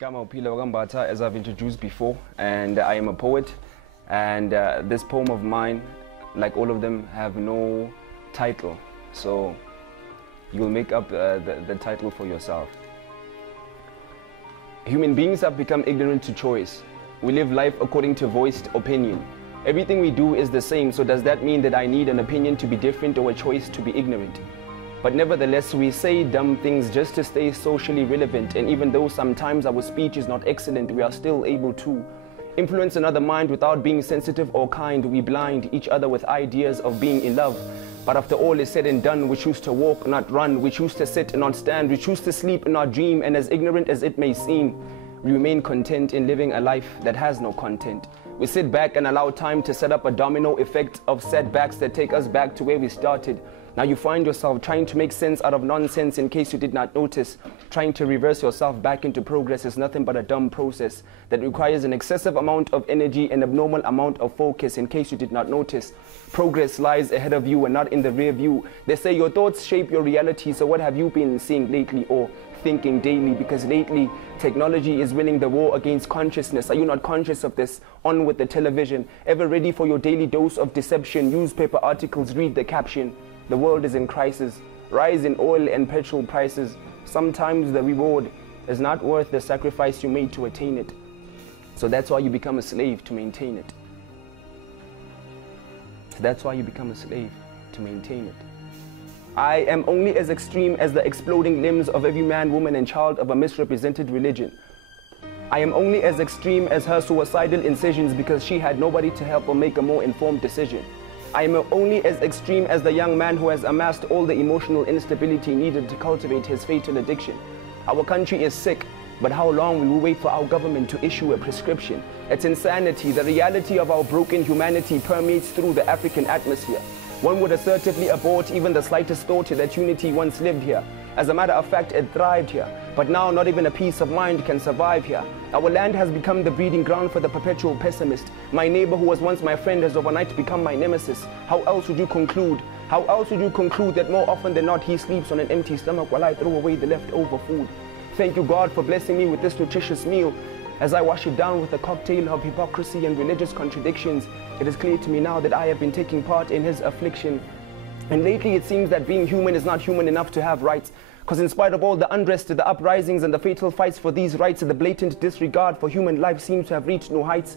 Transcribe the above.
Igama Uphile Wakambatha, as I've introduced before, and I am a poet. And this poem of mine, like all of them, have no title. So you'll make up the title for yourself. Human beings have become ignorant to choice. We live life according to voiced opinion. Everything we do is the same, so does that mean that I need an opinion to be different or a choice to be ignorant? But nevertheless, we say dumb things just to stay socially relevant, and even though sometimes our speech is not excellent, we are still able to influence another mind without being sensitive or kind. We blind each other with ideas of being in love. But after all is said and done, we choose to walk, not run. We choose to sit and not stand. We choose to sleep and not dream. And as ignorant as it may seem, we remain content in living a life that has no content. We sit back and allow time to set up a domino effect of setbacks that take us back to where we started. Now you find yourself trying to make sense out of nonsense. In case you did not notice, trying to reverse yourself back into progress is nothing but a dumb process that requires an excessive amount of energy and abnormal amount of focus. In case you did not notice, progress lies ahead of you and not in the rear view. They say your thoughts shape your reality, so what have you been seeing lately or thinking daily? Because lately technology is winning the war against consciousness. Are you not conscious of this? On with the television, ever ready for your daily dose of deception. Newspaper articles read the caption: the world is in crisis, rise in oil and petrol prices. Sometimes the reward is not worth the sacrifice you made to attain it. So that's why you become a slave to maintain it. That's why you become a slave to maintain it. I am only as extreme as the exploding limbs of every man, woman, and child of a misrepresented religion. I am only as extreme as her suicidal incisions because she had nobody to help or make a more informed decision. I am only as extreme as the young man who has amassed all the emotional instability needed to cultivate his fatal addiction. Our country is sick, but how long will we wait for our government to issue a prescription? It's insanity. The reality of our broken humanity permeates through the African atmosphere. One would assertively abort even the slightest thought that unity once lived here. As a matter of fact, it thrived here. But now not even a peace of mind can survive here. Our land has become the breeding ground for the perpetual pessimist. My neighbor who was once my friend has overnight become my nemesis. How else would you conclude? How else would you conclude that more often than not he sleeps on an empty stomach while I throw away the leftover food? Thank you, God, for blessing me with this nutritious meal. As I wash it down with a cocktail of hypocrisy and religious contradictions, it is clear to me now that I have been taking part in his affliction. And lately it seems that being human is not human enough to have rights. Because in spite of all the unrest, the uprisings and the fatal fights for these rights, the blatant disregard for human life seems to have reached no heights.